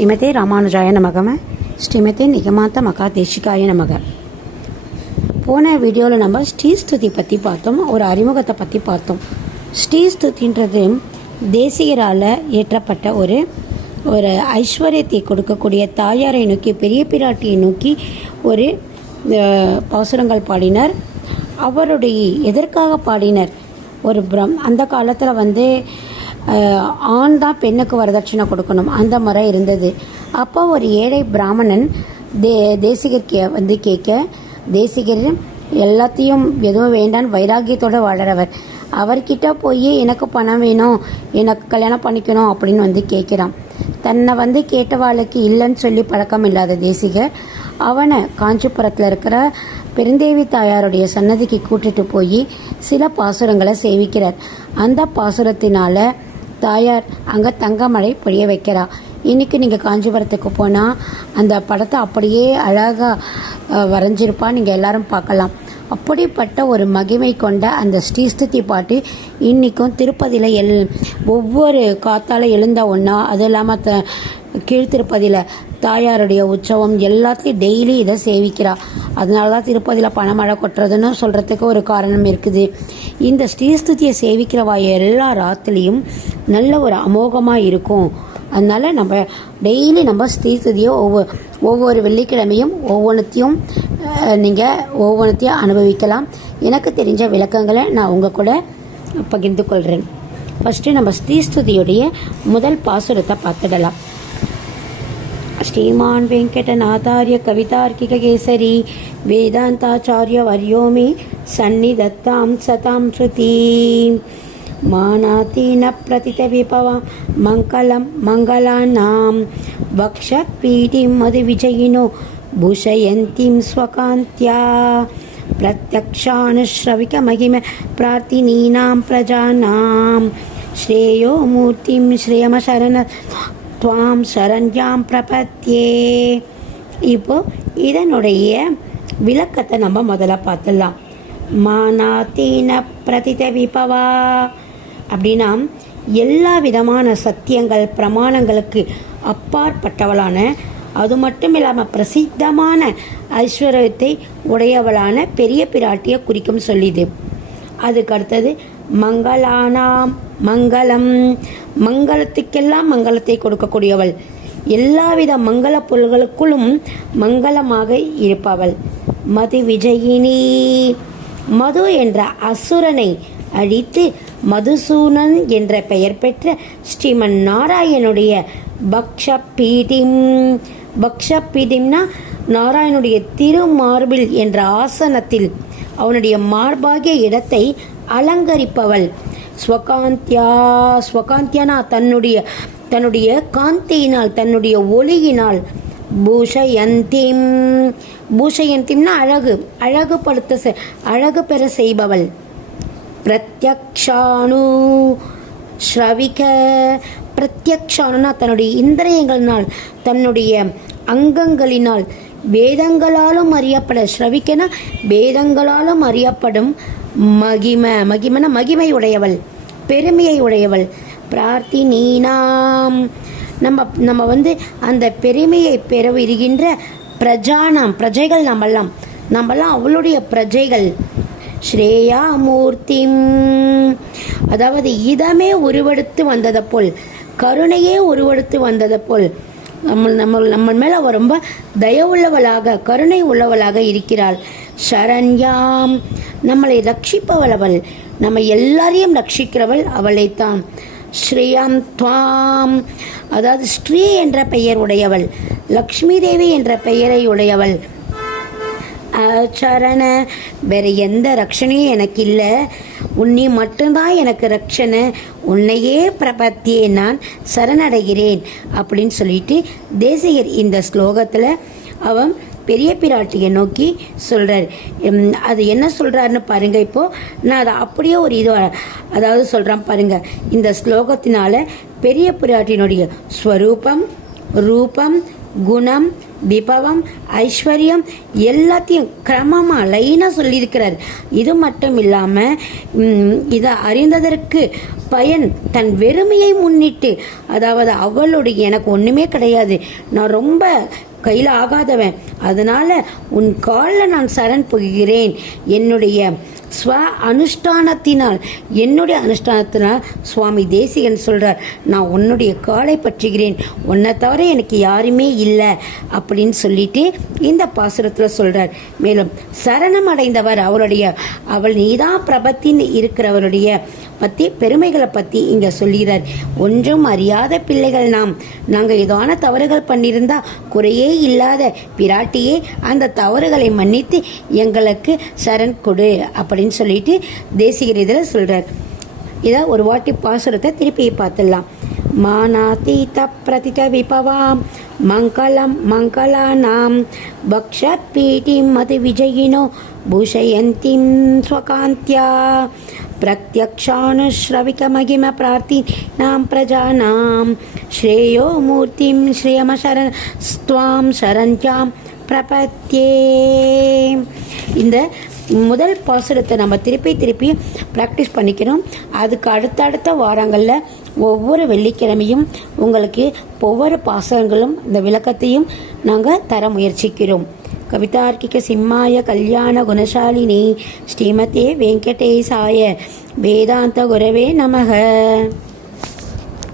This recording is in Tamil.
ஸ்ரீமதே ராமானுஜாய நமக. ஸ்ரீமதே நிகமாந்த மகாதேசிகாய நமக. போன வீடியோவில் நம்ம ஸ்ரீஸ்துதி பற்றி பார்த்தோம், ஒரு அறிமுகத்தை பற்றி பார்த்தோம். ஸ்ரீஸ்துதின்றது தேசிகரால் ஏற்றப்பட்ட ஒரு ஐஸ்வர்யத்தை கொடுக்கக்கூடிய தாயாரை நோக்கி, பெரிய பிராட்டியை நோக்கி ஒரு பாசுரங்கள் பாடினர். அவருடைய எதற்காக பாடினர்? ஒரு அந்த காலத்தில் ஆண் தான் பெண்ணுக்கு வரதட்சணை கொடுக்கணும், அந்த முறை இருந்தது. அப்போ ஒரு ஏழை பிராமணன் தேசிகர் கேட்க, தேசிகர் எல்லாத்தையும் எதுவும் வேண்டான்னு வைராகியத்தோடு வாழறவர். அவர்கிட்ட போய் எனக்கு பணம் வேணும், எனக்கு கல்யாணம் பண்ணிக்கணும் அப்படின்னு கேட்குறான். தன்னை கேட்டவாளுக்கு இல்லைன்னு சொல்லி பழக்கம் இல்லாத தேசிகர் அவனை காஞ்சிபுரத்தில் இருக்கிற பெருந்தேவி தாயாருடைய சன்னதிக்கு கூட்டிட்டு போய் சில பாசுரங்களை சேவிக்கிறார். அந்த பாசுரத்தினால தாயார் அங்கே தங்கமழை பொழிய வைக்கிறா. இன்னைக்கு நீங்கள் காஞ்சிபுரத்துக்கு போனால் அந்த படத்தை அப்படியே அழகாக வரைஞ்சிருப்பா, நீங்கள் எல்லாரும் பார்க்கலாம். அப்படிப்பட்ட ஒரு மகிமை கொண்ட அந்த ஸ்ரீஸ்துதி பாட்டு இன்றைக்கும் திருப்பதியில் ஒவ்வொரு காத்தால் எழுந்த ஒன்றா, அது இல்லாமல் கீழ்த்திருப்பதியில் தாயாருடைய உற்சவம் எல்லாத்தையும் டெய்லி இதை சேவிக்கிறா. அதனால தான் திருப்பதியில் பணமழை கொட்டுறதுன்னு சொல்கிறதுக்கு ஒரு காரணம் இருக்குது. இந்த ஸ்ரீஸ்துதியை சேவிக்கிறவா எல்லா ராத்திலையும் நல்ல ஒரு அமோகமாக இருக்கும். அதனால் நம்ம டெய்லி நம்ம ஸ்ரீஸ்துதியை ஒவ்வொரு வெள்ளிக்கிழமையும் ஒவ்வொன்றத்தையும் அனுபவிக்கலாம். எனக்கு தெரிஞ்ச விளக்கங்களை நான் உங்கள் கூட பகிர்ந்து கொள்கிறேன். ஃபஸ்ட்டு நம்ம ஸ்ரீஸ்துதியுடைய முதல் பாசுரத்தை பார்த்துடலாம். ஸ்ரீமான் வெங்கடநாதாரிய கவிதார்க்கிக கேசரி வேதாந்தாச்சாரிய வர்யோமி சந்நிதத்தாம் சதாம் ஸ்ருதி மானாதீன பிரதித விபவ மங்களம் மங்களானாம் வக்ஷ பீடிம் மது விஜயினோ பூஷயந்திம் ஸ்வகாந்தியா பிரத்யக்ஷானுஸ்ரவிக மகிம பிரார்த்தினீனாம் பிரஜானாம் ஸ்ரேயோ மூர்த்திம் ஸ்ரேயம சரண துவாம் சரண்யாம் பிரபத்யே. இப்போ இதனுடைய விளக்கத்தை நம்ம முதல்ல பார்த்துடலாம். மானாதீன பிரதித விபவா அப்படின்னா எல்லா விதமான சத்தியங்கள் பிரமாணங்களுக்கு அப்பாற்பட்டவளான, அது மட்டும் இல்லாமல் பிரசித்தமான ஐஸ்வர்யத்தை உடையவளான பெரிய பிராட்டியை குறிக்கும் சொல்லிது. அதுக்கு அடுத்தது மங்களானாம் மங்களம், மங்களத்துக்கெல்லாம் மங்களத்தை கொடுக்கக்கூடியவள், எல்லாவித மங்கள பொருள்களுக்குள்ளும் மங்களமாக இருப்பவள். மது விஜயினி, மது என்ற அசுரனை அழித்து மதுசூனன் என்ற பெயர் பெற்ற ஸ்ரீமன் நாராயணுடைய பக்ஷபீடிம், பக்ஷபீடிம்னா நாராயணுடைய திருமார்பில் என்ற ஆசனத்தில் அவனுடைய மார்பாகிய இடத்தை அலங்கரிப்பவள். ஸ்வகாந்தியா, ஸ்வகாந்தியானா தன்னுடைய காந்தியினால், தன்னுடைய ஒளியினால். பூஷயந்திம், பூஷயந்திம்னா அழகு பெற செய்பவள். பிரத்யக்ஷானு ஸ்ரவிக, பிரத்யக்ஷானுனா தன்னுடைய இந்திரியங்களினால், தன்னுடைய அங்கங்களினால், வேதங்களாலும் அறியப்பட, ஸ்ரவிக்கனா வேதங்களாலும் அறியப்படும் மகிமன மகிமை உடையவள், பெருமையை உடையவள். பிரார்த்தினீனாம், நம்ம அந்த பெருமையை பெற வருகின்ற பிரஜானாம், பிரஜைகள் நம்மெல்லாம் அவளுடைய பிரஜைகள். ஸ்ரேயா மூர்த்திம், அதாவது இதமே உருவெடுத்து வந்ததை போல், கருணையே உருவெடுத்து வந்ததை போல் நம்ம மேல அவ ரொம்ப தயவுள்ளவளாக, கருணை உள்ளவளாக இருக்கிறாள். சரண்யாம், நம்மளை ரட்சிப்பவள் அவள், நம்ம எல்லாரையும் ரட்சிக்கிறவள் அவளைத்தான். ஸ்ரீயம் துவாம், அதாவது ஸ்ரீ என்ற பெயர் உடையவள், லக்ஷ்மி தேவி என்ற பெயரை உடையவள். சரண, வேற எந்த ரட்சணையும் எனக்கு இல்லை, உன்னை மட்டும்தான் எனக்கு ரட்சணை, உன்னையே பிரபத்தியே நான் சரணடைகிறேன் அப்படின்னு சொல்லிட்டு தேசிகர் இந்த ஸ்லோகத்தில் அவன் பெரிய பிராட்டியை நோக்கி சொல்கிறார். அது என்ன சொல்கிறாருன்னு பாருங்க. இப்போது நான் அதை அப்படியே ஒரு அதாவது சொல்கிறேன் பாருங்க. இந்த ஸ்லோகத்தினால பெரிய பிராட்டியினுடைய ஸ்வரூபம், ரூபம், குணம், விபவம், ஐஸ்வர்யம் எல்லாத்தையும் கிரமமாக லைனாக சொல்லியிருக்கிறார். இது மட்டும் இல்லாமல் இதை அறிந்ததற்கு பயன் தன் வெறுமையை முன்னிட்டு, அதாவது அவளுடைய எனக்கு ஒன்றுமே கிடையாது, நான் ரொம்ப கையில் ஆகாதவன், அதனால உன் காலில் நான் சரண் புகுகிறேன், என்னுடைய ஸ்வ அனுஷ்டானத்தினால் சுவாமி தேசிகன் சொல்றார், நான் உன்னுடைய காலை பற்றுகிறேன், உன்னை தவிர எனக்கு யாருமே இல்லை அப்படின்னு சொல்லிட்டு இந்த பாசுரத்தில் சொல்றார். மேலும் சரணம் அடைந்தவர் அவள் நீதான் பிரபத்தின் இருக்கிறவருடைய பற்றி பெருமைகளை பற்றி இங்கே சொல்கிறார். ஒன்றும் அறியாத பிள்ளைகள் நாங்கள் ஏதான தவறுகள் பண்ணியிருந்தா குறையே இல்லாத பிராட்டியே அந்த தவறுகளை மன்னித்து எங்களுக்கு சரண் கொடு அப்படின்னு சொல்லிட்டு தேசிகர் இதில் சொல்கிறார். இதை ஒரு வாட்டி பாசுரத்தை திருப்பி பார்த்துடலாம். மானாதீத பிரதித விபவாம் மங்களம் மங்களானாம் பக்ஷபீட்டிம் மதி விஜயினோ பூஷயந்திம் ஸ்வகாந்தியா பிரத்யக்ஷானுஸ்ரவிகமகிம பிரார்த்தினாம் பிரஜானாம் ஸ்ரேயோ மூர்த்திம் ஸ்ரீயமசரஸ்துவாம் சரண்யாம் பிரபத்யே. இந்த முதல் பாசுரத்தை நம்ம திருப்பி ப்ராக்டிஸ் பண்ணிக்கிறோம். அதுக்கு அடுத்தடுத்த வாரங்களில் ஒவ்வொரு வெள்ளிக்கிழமையும் உங்களுக்கு ஒவ்வொரு பாசுரங்களும் இந்த விளக்கத்தையும் நாங்கள் தர முயற்சிக்கிறோம். கவிதார்க்கிக சிம்மாய கல்யாண குணசாலினி ஸ்ரீமதே வெங்கடேசாய வேதாந்த குரவே நமக.